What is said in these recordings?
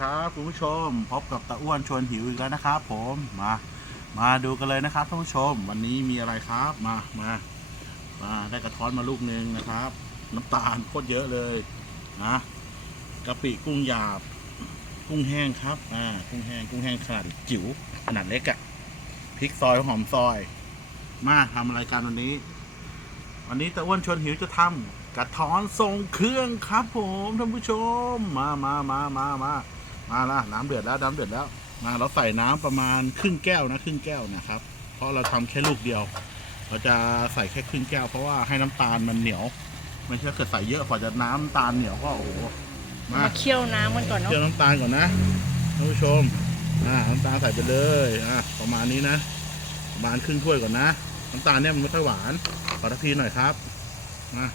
ครับคุณผู้ชมพบกับตาอ้วนชวนหิวอีกแล้วนะครับผมมามาดูกันเลยนะครับท่านผู้ชม วันนี้มีอะไรครับมามามาได้กระท้อนมาลูกหนึ่งนะครับ น้ำตาลโคตรเยอะเลยนะกะปิกุ้งหยาบ กุ้งแห้งครับอ่ากุ้งแห้งกุ้งแห้งขนาดจิ๋วขนาดเล็กอะพริกซอยหอมซอย มาทำอะไรกันวันนี้ วันนี้ตะอ้วนชวนหิวจะทำกระท้อนทรงเครื่องครับผมท่านผู้ชม มามามามามา มาละน้ำเดือดแล้วน้ำเดือดแล้วมาเราใส่น้ำประมาณครึ่งแก้วนะครึ่งแก้วนะครับ เพราะเราทำแค่ลูกเดียว เราจะใส่แค่ครึ่งแก้วเพราะว่าให้น้ำตาลมันเหนียวไม่ใช่เกิดใส่เยอะพอจะน้ำตาลเหนียวก็โอ้โหมามาเคี่ยวน้ำกันก่อนเนาะเคี่ยวน้ำตาลก่อนนะท่านผู้ชมอ่าน้ำตาลใส่ไปเลยอ่าประมาณนี้นะประมาณครึ่งถ้วยก่อนนะน้ำตาลเนี่ยมันไม่ค่อยหวานขอทัพพีหน่อยครับมา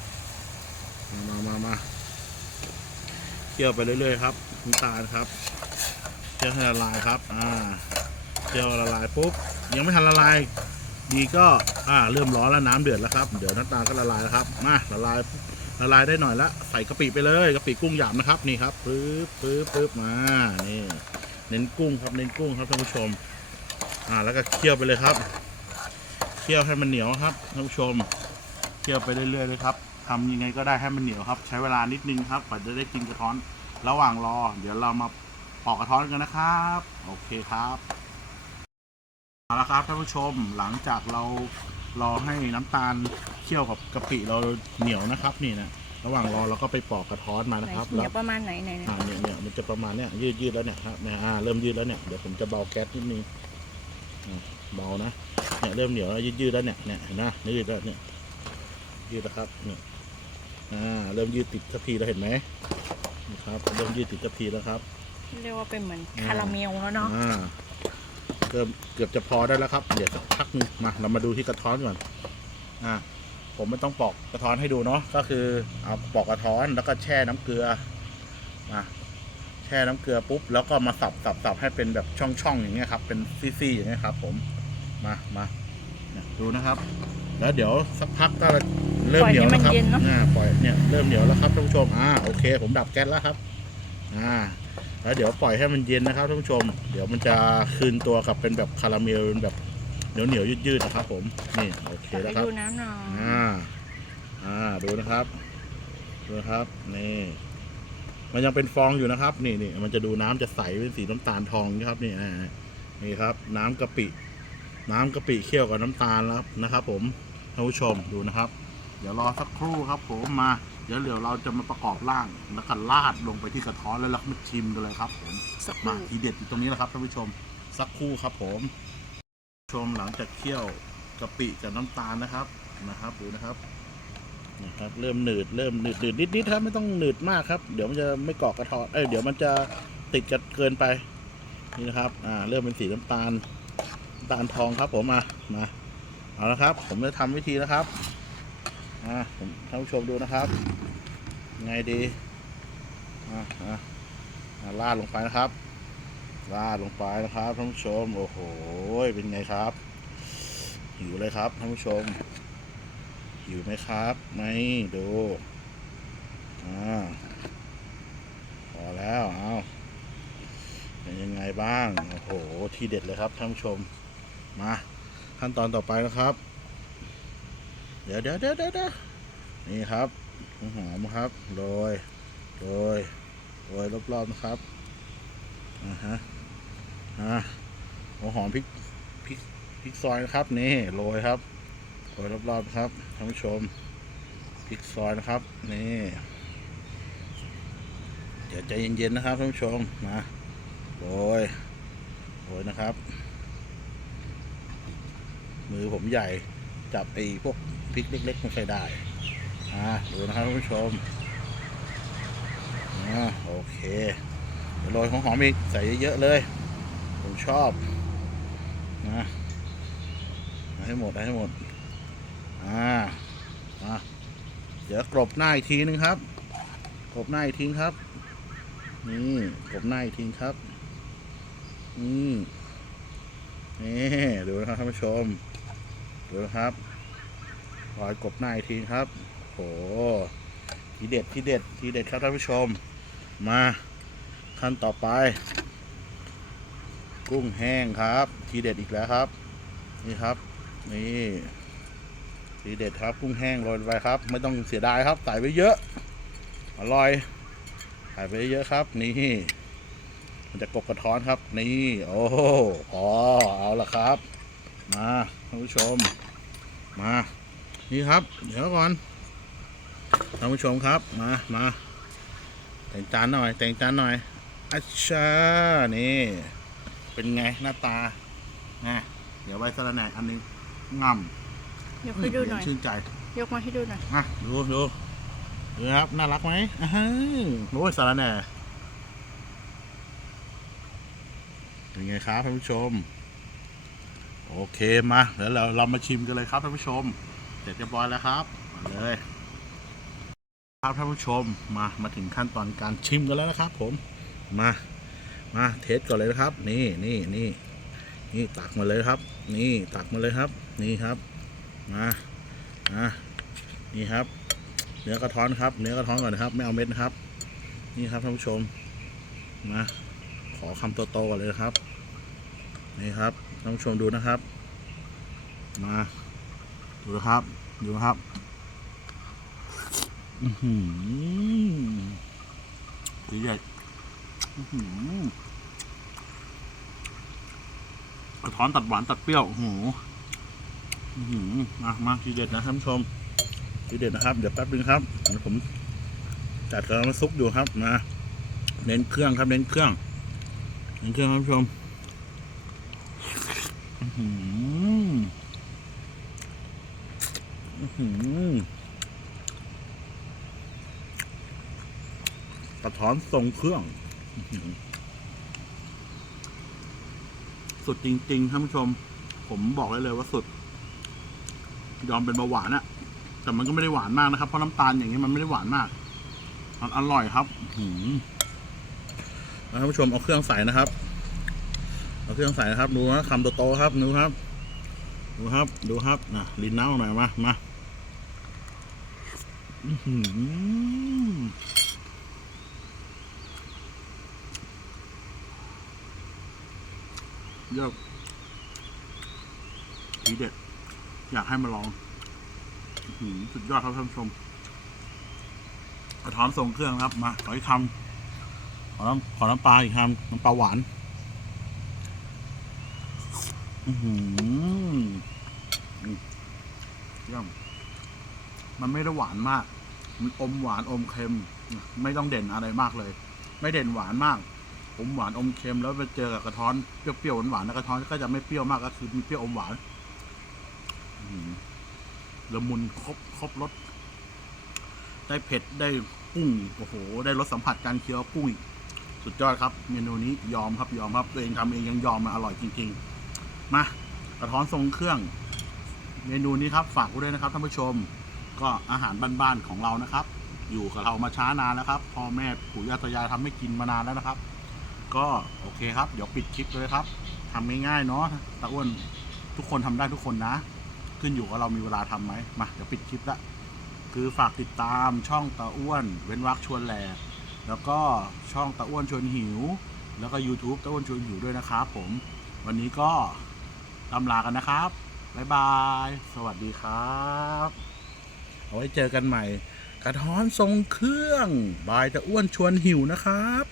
มามามามา เคี่ยวไปเรื่อยๆครับน้ำตาลครับเคี่ยวให้ละลายครับ อ่าเคี่ยวละลายปุ๊บยังไม่ทันละลาย ดีก็อ่าเริ่มร้อนแล้วน้ำเดือดแล้วครับเดี๋ยวน้ำตาลก็ละลายแล้วครับมาละลายละลายได้หน่อยละใส่กะปิไปเลยกะปิกุ้งหยาบนะครับนี่ครับปึ๊บปึ๊บปึ๊บมานี่เน้นกุ้งครับเน้นกุ้งครับท่านผู้ชม อ่าแล้วก็เคี่ยวไปเลยครับเคี่ยวให้มันเหนียวครับท่านผู้ชมเคี่ยวไปเรื่อยๆเลยครับ ทำยังไงก็ได้ให้มันเหนียวครับ ใช้เวลานิดนึงครับกว่าจะได้กินกระท้อน ระหว่างรอ เดี๋ยวเรามาปอกกระท้อนกันนะครับ โอเคครับเอาละครับท่านผู้ชมหลังจากเรารอให้น้ำตาลเคี่ยวกับกะปิเราเหนียวนะครับ นี่นะระหว่างรอเราก็ไปปอกกระท้อนมาไหนนะครับเหนีแล้ยววประมาณไหนไหนไหนอ่าเนี่ยเนี่ยมันจะประมาณเนี้ยยืดยืดแล้วเนี่ยครับเนี่ยอ่าเริ่มยืดแล้วเนี่ยเดี๋ยวผมจะเบาแก๊สนิดนึงอ่าเบานะเนี่ยเริ่มเหนียวแล้วยืดยืดแล้วเนี่ยเนี่ยเห็นไหมยืดแล้วเนี่ยยืดแล้วครับเนี่ย อ่าเริ่มยืดติดสักทีแล้วเห็นไหมนะครับเริ่มยืดติดสักทีแล้วครับเรียกว่าเป็นเหมือนคาราเมลแล้วเนาะอ่าเริ่มเกือบจะพอได้แล้วครับ เดี๋ยวสักพักหนึงมาเรามาดูที่กระท้อนก่อนอ่าผมไม่ต้องปอกกระท้อนให้ดูเนาะก็คือเอาปอกกระท้อนแล้วก็แช่น้ำเกลือมาแช่น้ำเกลือปุ๊บแล้วก็มาสับสับสับให้เป็นแบบช่องๆอย่างเงี้ยครับ เป็นซี่ๆอย่างเงี้ยครับ ผมมามาเนี่ยดูนะครับ แล้วเดี๋ยวสักพักก็เริ่มปล่อยเหนียวให้มันแล้วครับเย็นเนาะอ่าปล่อยเนี่ยเริ่มเหนียวแล้วครับท่านผู้ชมอ่าโอเค ผมดับแก๊สแล้วครับอ่าแล้วเดี๋ยวปล่อยให้มันเย็นนะครับท่านผู้ชม เดี๋ยวมันจะคืนตัวกลับเป็นแบบคาราเมลเป็นแบบเหนียวเหนียวๆยืดๆนะครับผมนี่โอเคตักแล้วให้ครับ ดูน้ำหน่อยอ่า อ่า ดูนะครับ ดูนะครับ นี่ มันยังเป็นฟองอยู่นะครับ นี่นี่มันจะดูน้ำจะใสเป็นสีน้ำตาลทองนะครับ นี่อ่านี่ครับ น้ำกะปิ น้ำกะปิเคี่ยวกับน้ำตาลแล้วนะครับ ผมท่านผู้ชมดูนะครับ เดี๋ยวรอสักครู่ครับ ผมมา เดี๋ยวเดี๋ยวเราจะมาประกอบร่างแล้วก็ราดลงไปที่กระท้อนแล้วเราก็มาชิมกันเลยครับ ผมสักคมารู่ทีเด็ดอยู่ตรงนี้แหละครับท่านผู้ชมสักครู่ครับ ผมชมหลังจากเคี่ยวกะปิกับน้ำตาลนะครับนะครับดูนะครับนะครับ เริ่มหนืดเริ่มหนืดหนืดนิดนิดๆครับไม่ต้องหนืดมากครับ เดี๋ยวมันจะไม่เกาะกระทอนเอ้ยเดี๋ยวมันจะติดกันเกินไปนี่นะครับ อ่า เริ่มเป็นสีน้ำตาลน้ำ ตาลทองครับผมมามาเอาละครับ ผมจะทำวิธีนะครับอ่าผมท่านผู้ชมดูนะครับไงดีอ่าอ่าลาดลงไปนะครับราดลงไปนะครับท่านผู้ชมโอ้โหเป็นไงครับ หิวเลยครับท่านผู้ชม หิวไหมครับไม่ดูอ่าพอแล้วเอาเป็นยังไงบ้าง โอ้โห ที่เด็ดเลยครับท่านผู้ชม มาขั้นตอนต่อไปนะครับ เดี๋ยวเดี๋ยวเดี๋ยวเดี๋ยวนี่ครับหอมครับโรยโรยโรยรอบๆนะครับอ่าฮะอ่าหัวหอมพริกพริกพริกซอยนะครับนี่โรยครับโรยรอบๆครับท่านผู้ชมพริกซอยนะครับนี่เดี๋ยวใจเย็นๆนะครับท่านผู้ชมมาโรยโรยนะครับ มือผมใหญ่จับไอ้พวกพริกเล็กๆไม่ค่อยได้อ่าดูนะครับท่านผู้ชมอ่าโอเคเดี๋ยวโรยของหอมอีกใส่เยอะๆเลย ผมชอบนะให้หมดให้หมดอ่ามาเดี๋ยวกรบหน้าอีกทีนึงครับกรบหน้าอีกทีครับ นี่กรบหน้าอีกทีครับนี่นี่ดูนะครับท่านผู้ชม ดูนะครับรอยกบหน้าอีกทีครับโหทีเด็ดทีเด็ดทีเด็ดครับท่านผู้ชม มาขั้นต่อไป กุ้งแห้งครับ ทีเด็ดอีกแล้วครับ นี่ครับ นี่ทีเด็ดครับกุ้งแห้งโรยไปครับ ไม่ต้องเสียดายครับใส่ไปเยอะ อร่อยใส่ไปเยอะครับ นี่มันจะกบกระท้อนครับ นี่ โอ้โหพอเอาละครับ มาท่านผู้ชม มา นี่ครับ เดี๋ยวก่อน ท่านผู้ชมครับ มา มา แต่งจานหน่อย แต่งจานหน่อยอัชชานี่ เป็นไงหน้าตานะเดี๋ยวไว้สละแหน่อันนี้ง่ำยกให้ดูหน่อย ชื่นใจ ยกมาให้ดูหน่อยอะดูดูดูครับ น่ารักไหมอ่าฮะโอ้ยสารแหน่เป็นไงครับท่านผู้ชม โอเคมาเดี๋ยวเราเรามาชิมกันเลยครับท่านผู้ชมเสร็จเรียบร้อยแล้วครับมาเลยครับท่านผู้ชมมามาถึงขั้นตอนการชิมกันแล้วนะครับ ผมมามาเทสก่อนเลยนะครับ นี่นี่นี่นี่ตักมาเลยครับ นี่ตักมาเลยครับ นี่ครับมาอะนี่ครับ เนื้อกระท้อนครับ เนื้อกระท้อนก่อนนะครับ ไม่เอาเม็ดนะครับ นี่ครับท่านผู้ชมมาขอคำโตๆก่อนเลยนะครับ นี่ครับท่านผู้ชมดูนะครับ มาดูนะครับ ดูนะครับอือหือดีเด็ดอื้อหือกระท้อนตัดหวานตัดเปรี้ยวโอ้โหอื้อหือมามาทีเด็ดนะท่านผู้ชมทีเด็ดนะครับ เดี๋ยวแป๊บนึงครับเดี๋ยวผมจัดกระน้ำซุปอยู่ครับมาเน้นเครื่องครับเน้นเครื่องเน้นเครื่องครับท่านผู้ชม กระท้อนทรงเครื่อง สุดจริงๆท่านผู้ชม ผมบอกได้เลยว่าสุด ยอมเป็นเบาหวานอะแต่มันก็ไม่ได้หวานมากนะครับ เพราะน้ำตาลอย่างนี้มันไม่ได้หวานมากมันอร่อยครับท่านผู้ชมเอาเครื่องใส่นะครับ เอาเครื่องใส่นะครับ ดูนะคำโตๆครับดูครับ ดูครับ ดูครับนะลิ้นเน่าหน่อยมามาเยอะทีเด็ด อยากให้มาลองสุดยอดครับท่านผู้ชมกระท้อนทรงเครื่องครับ มาขออีกคำขอน้ำขอน้ำปลาอีกคำน้ำปลาหวาน อือหือเยี่ยมมันไม่ได้หวานมาก มันอมหวานอมเค็ม ไม่ต้องเด่นอะไรมากเลย ไม่เด่นหวานมาก อมหวานอมเค็มแล้วไปเจอกับกระท้อนเปรี้ยวๆหวานๆแล้วกระท้อนก็จะไม่เปรี้ยวมากก็คือมีเปรี้ยวอมหวานละมุนครบครบรสได้เผ็ดได้กุ้งโอ้โห ได้รสสัมผัสการเคี้ยวกุ้งสุดยอดครับ เมนูนี้ยอมครับยอมครับตัวเองทำเองยังยอมมาอร่อยจริง ๆ มากระท้อนทรงเครื่อง เมนูนี้ครับฝากด้วยนะครับท่านผู้ชมก็อาหารบ้านๆของเรานะครับ อยู่กับเรามาช้านานแล้วครับพ่อแม่ปู่ย่าตายายทำให้กินมานานแล้วนะครับ ก็โอเคครับ เดี๋ยวปิดคลิปเลยครับทำง่ายๆเนาะตาอ้วนทุกคนทำได้ทุกคนนะ ขึ้นอยู่กับเรามีเวลาทำไหมมาเดี๋ยวปิดคลิปละคือฝากติดตามช่องตาอ้วน เว้นวักชวนแหลกแล้วก็ช่องตาอ้วนชวนหิว แล้วก็ YouTube ตาอ้วนชวนหิวด้วยนะครับผม วันนี้ก็ ตำลากันนะครับ บ๊ายบาย สวัสดีครับเอาไว้เจอกันใหม่ กระท้อนทรงเครื่อง บายตะอ้วนชวนหิวนะครับ